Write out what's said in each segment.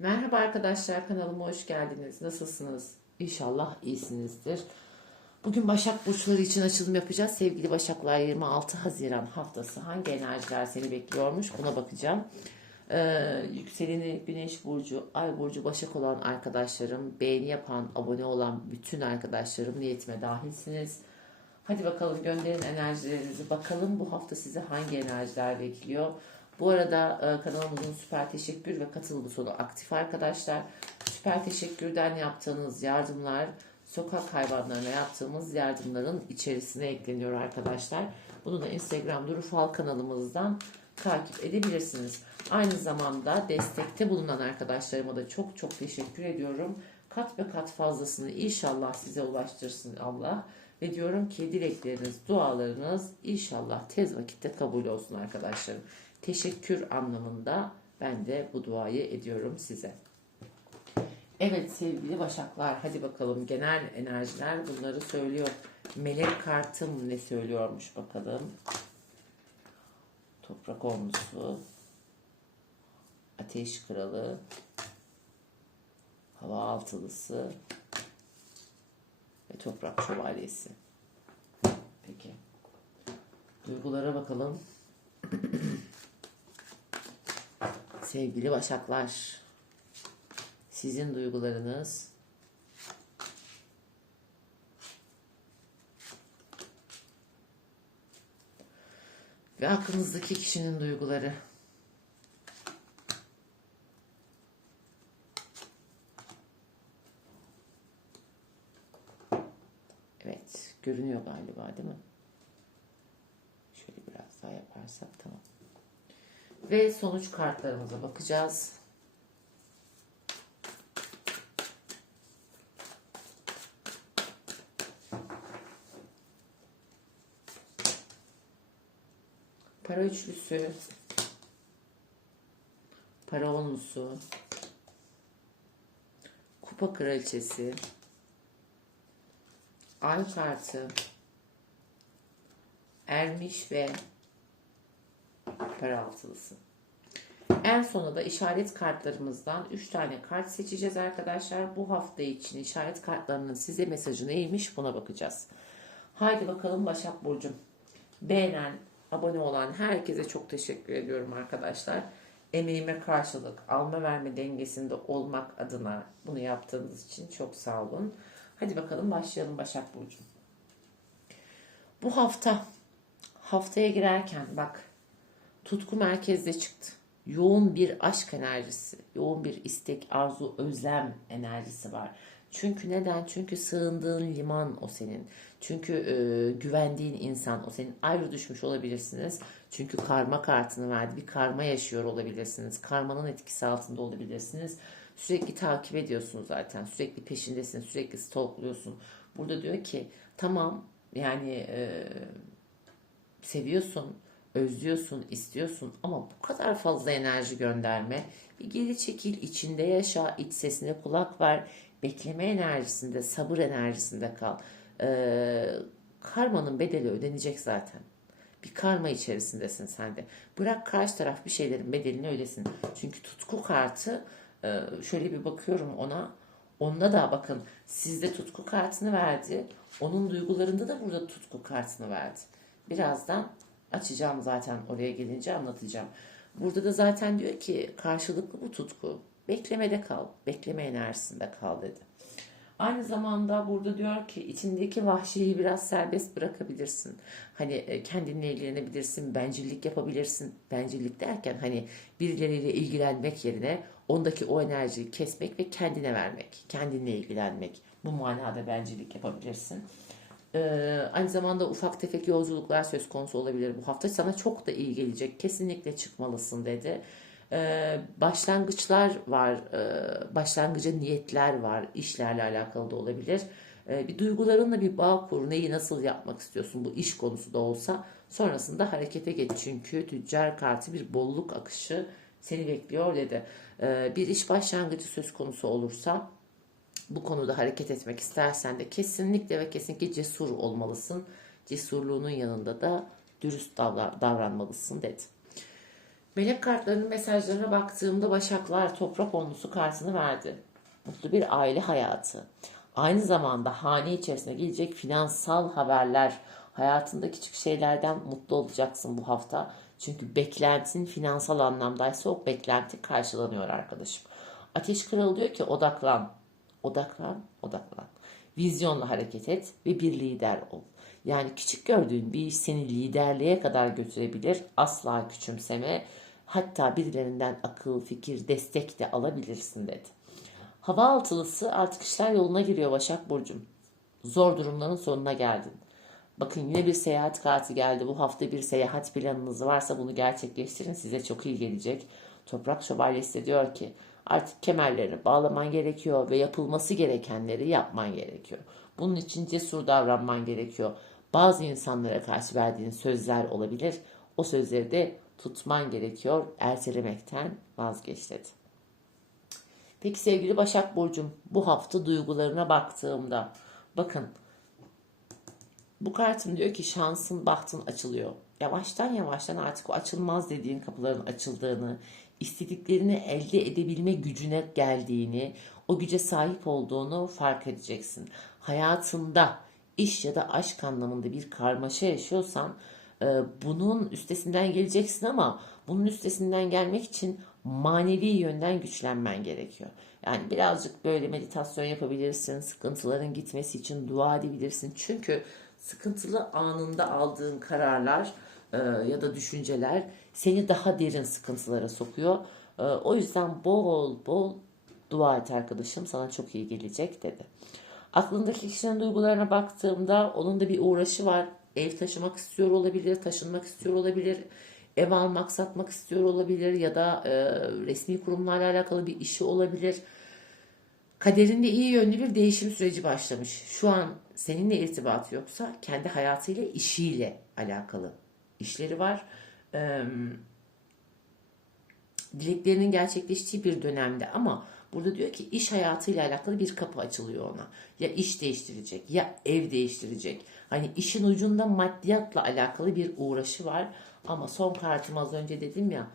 Merhaba arkadaşlar kanalıma hoş geldiniz. Nasılsınız? İnşallah iyisinizdir. Bugün Başak Burçları için açılım yapacağız. Sevgili Başaklar 26 Haziran haftası hangi enerjiler seni bekliyormuş buna bakacağım. Ee, yükseleni Güneş Burcu, Ay Burcu Başak olan arkadaşlarım, beğeni yapan, abone olan bütün arkadaşlarım niyetime dahilsiniz. Hadi bakalım gönderin enerjilerinizi. Bakalım bu hafta size hangi enerjiler bekliyor. Bu arada e, kanalımızın süper teşekkür ve katıl butonu aktif arkadaşlar. Süper teşekkürden yaptığınız yardımlar sokak hayvanlarına yaptığımız yardımların içerisine ekleniyor arkadaşlar. Bunu da Instagram Duru Fal kanalımızdan takip edebilirsiniz. Aynı zamanda destekte bulunan arkadaşlarıma da çok çok teşekkür ediyorum. Kat ve kat fazlasını inşallah size ulaştırsın Allah. Ve diyorum ki dilekleriniz, dualarınız inşallah tez vakitte kabul olsun arkadaşlarım. Teşekkür anlamında ben de bu duayı ediyorum size. Evet sevgili Başaklar hadi bakalım genel enerjiler bunları söylüyor. Melek kartım ne söylüyormuş bakalım. Toprak olmuşsu. Ateş kralı. Hava altılısı. Ve toprak şövalyesi. Peki. Duygulara bakalım. Sevgili Başaklar. Sizin duygularınız ve aklınızdaki kişinin duyguları. Evet, görünüyor galiba değil mi? Şöyle biraz daha yaparsak tamam. Ve sonuç kartlarımıza bakacağız. Para üçlüsü, para onlusu, kupa kraliçesi, ay kartı, ermiş ve para altılısı. En sona da işaret kartlarımızdan 3 tane kart seçeceğiz arkadaşlar. Bu hafta için işaret kartlarının size mesajı neymiş buna bakacağız. Haydi bakalım Başak Burcu'm. Beğenen, abone olan herkese çok teşekkür ediyorum arkadaşlar. Emeğime karşılık alma verme dengesinde olmak adına bunu yaptığınız için çok sağ olun. Hadi bakalım başlayalım Başak Burcu'm. Bu hafta haftaya girerken bak tutku merkezde çıktı. Yoğun bir aşk enerjisi, yoğun bir istek, arzu, özlem enerjisi var. Çünkü neden? Çünkü sığındığın liman o senin. Çünkü e, güvendiğin insan o senin. Ayrı düşmüş olabilirsiniz. Çünkü karma kartını verdi. Bir karma yaşıyor olabilirsiniz. Karmanın etkisi altında olabilirsiniz. Sürekli takip ediyorsun zaten. Sürekli peşindesin. Sürekli stalkluyorsun. Burada diyor ki tamam yani e, seviyorsun, özlüyorsun, istiyorsun ama bu kadar fazla enerji gönderme. Bir geri çekil, içinde yaşa, iç sesine kulak ver. Bekleme enerjisinde, sabır enerjisinde kal. Ee, karmanın bedeli ödenecek zaten. Bir karma içerisindesin sen de. Bırak karşı taraf bir şeylerin bedelini ödesin. Çünkü tutku kartı e, şöyle bir bakıyorum ona. Onda da bakın sizde tutku kartını verdi. Onun duygularında da burada tutku kartını verdi. Birazdan açacağım zaten oraya gelince anlatacağım. Burada da zaten diyor ki karşılıklı bu tutku. Beklemede kal. Bekleme enerjisinde kal dedi. Aynı zamanda burada diyor ki içindeki vahşiyi biraz serbest bırakabilirsin. Hani e, kendinle ilgilenebilirsin, bencillik yapabilirsin. Bencillik derken hani birileriyle ilgilenmek yerine ondaki o enerjiyi kesmek ve kendine vermek. Kendinle ilgilenmek. Bu manada bencillik yapabilirsin. Ee, aynı zamanda ufak tefek yolculuklar söz konusu olabilir bu hafta. Sana çok da iyi gelecek. Kesinlikle çıkmalısın dedi. Ee, başlangıçlar var, ee, başlangıca niyetler var, işlerle alakalı da olabilir. Ee, bir duygularınla bir bağ kur, neyi nasıl yapmak istiyorsun bu iş konusu da olsa. Sonrasında harekete geç çünkü tüccar kartı bir bolluk akışı seni bekliyor dedi. Ee, bir iş başlangıcı söz konusu olursa bu konuda hareket etmek istersen de kesinlikle ve kesinlikle cesur olmalısın. Cesurluğunun yanında da dürüst davranmalısın dedi. Melek kartlarının mesajlarına baktığımda Başaklar toprak onlusu kartını verdi. Mutlu bir aile hayatı. Aynı zamanda hane içerisine gelecek finansal haberler, hayatında küçük şeylerden mutlu olacaksın bu hafta. Çünkü beklentin finansal anlamdaysa o beklenti karşılanıyor arkadaşım. Ateş Kralı diyor ki odaklan, odaklan, odaklan. Vizyonla hareket et ve bir lider ol. Yani küçük gördüğün bir iş seni liderliğe kadar götürebilir. Asla küçümseme. Hatta birilerinden akıl, fikir, destek de alabilirsin dedi. Hava altılısı artık işler yoluna giriyor Başak Burcu'm. Zor durumların sonuna geldin. Bakın yine bir seyahat kartı geldi. Bu hafta bir seyahat planınız varsa bunu gerçekleştirin. Size çok iyi gelecek. Toprak Şövalyesi diyor ki artık kemerlerini bağlaman gerekiyor ve yapılması gerekenleri yapman gerekiyor. Bunun için cesur davranman gerekiyor. Bazı insanlara karşı verdiğin sözler olabilir. O sözleri de tutman gerekiyor. Ertelemekten vazgeç dedi. Peki sevgili Başak Burcu'm bu hafta duygularına baktığımda bakın bu kartın diyor ki şansın bahtın açılıyor. Yavaştan yavaştan artık o açılmaz dediğin kapıların açıldığını, istediklerini elde edebilme gücüne geldiğini, o güce sahip olduğunu fark edeceksin. Hayatında iş ya da aşk anlamında bir karmaşa yaşıyorsan e, bunun üstesinden geleceksin ama bunun üstesinden gelmek için manevi yönden güçlenmen gerekiyor. Yani birazcık böyle meditasyon yapabilirsin, sıkıntıların gitmesi için dua edebilirsin. Çünkü sıkıntılı anında aldığın kararlar e, ya da düşünceler seni daha derin sıkıntılara sokuyor. E, o yüzden bol bol dua et arkadaşım sana çok iyi gelecek dedi. Aklındaki kişinin duygularına baktığımda onun da bir uğraşı var. Ev taşımak istiyor olabilir, taşınmak istiyor olabilir, ev almak, satmak istiyor olabilir ya da e, resmi kurumlarla alakalı bir işi olabilir. Kaderinde iyi yönlü bir değişim süreci başlamış. Şu an seninle irtibatı yoksa kendi hayatıyla, işiyle alakalı işleri var. Ee, dileklerinin gerçekleştiği bir dönemde ama burada diyor ki iş hayatıyla alakalı bir kapı açılıyor ona. Ya iş değiştirecek ya ev değiştirecek. Hani işin ucunda maddiyatla alakalı bir uğraşı var. Ama son kartım az önce dedim ya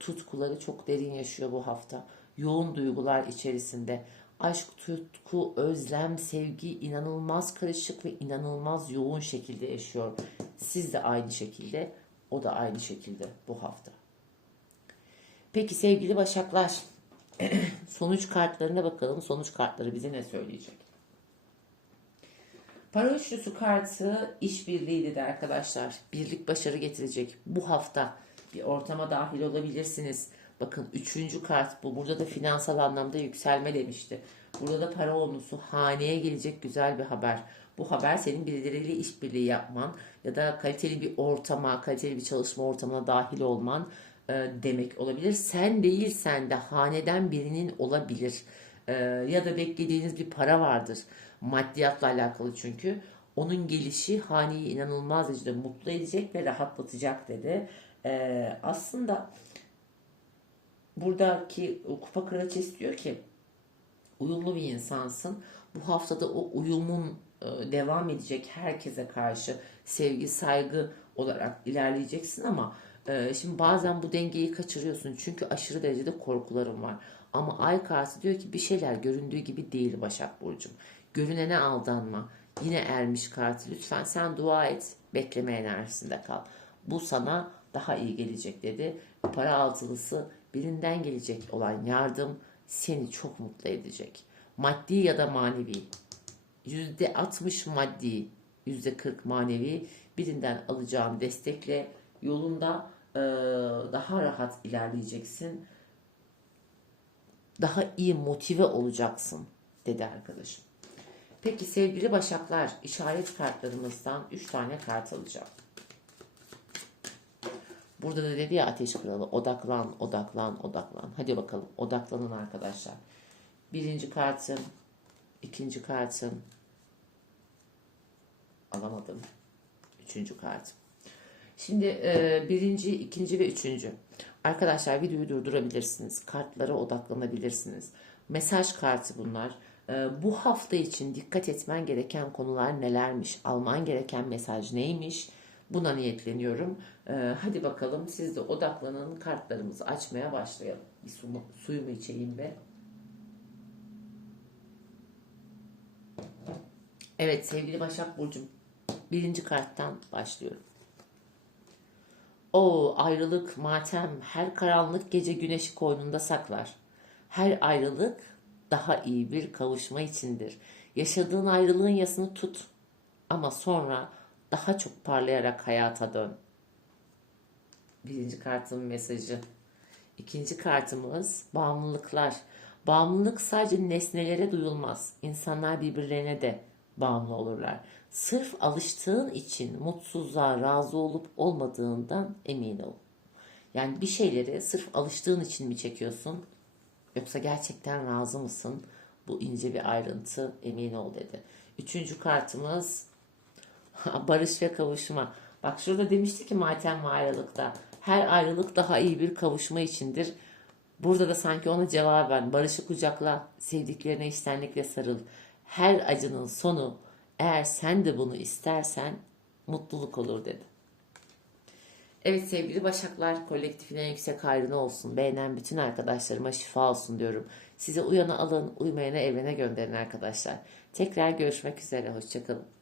tutkuları çok derin yaşıyor bu hafta. Yoğun duygular içerisinde. Aşk, tutku, özlem, sevgi inanılmaz karışık ve inanılmaz yoğun şekilde yaşıyor. Siz de aynı şekilde, o da aynı şekilde bu hafta. Peki sevgili Başaklar, sonuç kartlarına bakalım. Sonuç kartları bize ne söyleyecek? Para üçlüsü kartı işbirliği dedi arkadaşlar. Birlik başarı getirecek. Bu hafta bir ortama dahil olabilirsiniz. Bakın üçüncü kart bu. Burada da finansal anlamda yükselme demişti. Burada da para olmusu haneye gelecek güzel bir haber. Bu haber senin birileriyle işbirliği yapman ya da kaliteli bir ortama, kaliteli bir çalışma ortamına dahil olman e, demek olabilir. Sen değilsen de haneden birinin olabilir. E, ya da beklediğiniz bir para vardır. Maddiyatla alakalı çünkü. Onun gelişi haneyi inanılmaz derecede mutlu edecek ve rahatlatacak dedi. E, aslında buradaki kupa kraliçesi diyor ki uyumlu bir insansın. Bu haftada o uyumun devam edecek herkese karşı sevgi, saygı olarak ilerleyeceksin ama e, şimdi bazen bu dengeyi kaçırıyorsun. Çünkü aşırı derecede korkularım var. Ama ay kartı diyor ki bir şeyler göründüğü gibi değil Başak Burcu'm. Görünene aldanma. Yine ermiş kartı. Lütfen sen dua et. Bekleme enerjisinde kal. Bu sana daha iyi gelecek dedi. Para altılısı birinden gelecek olan yardım seni çok mutlu edecek. Maddi ya da manevi. Yüzde 60 maddi, yüzde 40 manevi birinden alacağım destekle yolunda e, daha rahat ilerleyeceksin. Daha iyi motive olacaksın dedi arkadaşım. Peki sevgili Başaklar işaret kartlarımızdan 3 tane kart alacağım. Burada da dedi ya ateş kralı odaklan, odaklan, odaklan. Hadi bakalım odaklanın arkadaşlar. Birinci kartım, ikinci kartım. Alamadım. Üçüncü kartım. Şimdi e, birinci, ikinci ve üçüncü. Arkadaşlar videoyu durdurabilirsiniz. Kartlara odaklanabilirsiniz. Mesaj kartı bunlar. E, bu hafta için dikkat etmen gereken konular nelermiş? Alman gereken mesaj neymiş? Buna niyetleniyorum. Ee, hadi bakalım siz de odaklanın kartlarımızı açmaya başlayalım. Bir su, suyumu içeyim be. Evet sevgili Başak Burcu'm. Birinci karttan başlıyorum. O ayrılık, matem, her karanlık gece güneşi koynunda saklar. Her ayrılık daha iyi bir kavuşma içindir. Yaşadığın ayrılığın yasını tut ama sonra daha çok parlayarak hayata dön. Birinci kartın mesajı. İkinci kartımız bağımlılıklar. Bağımlılık sadece nesnelere duyulmaz. İnsanlar birbirlerine de bağımlı olurlar. Sırf alıştığın için mutsuzluğa razı olup olmadığından emin ol. Yani bir şeyleri sırf alıştığın için mi çekiyorsun? Yoksa gerçekten razı mısın? Bu ince bir ayrıntı emin ol dedi. Üçüncü kartımız barış ve kavuşma. Bak şurada demişti ki matem ve ayrılıkta. Her ayrılık daha iyi bir kavuşma içindir. Burada da sanki ona cevaben barışı kucakla, sevdiklerine içtenlikle sarıl. Her acının sonu eğer sen de bunu istersen mutluluk olur dedi. Evet sevgili Başaklar kolektifin en yüksek hayrına olsun. Beğenen bütün arkadaşlarıma şifa olsun diyorum. Size uyanı alın, uymayana evrene gönderin arkadaşlar. Tekrar görüşmek üzere. Hoşçakalın.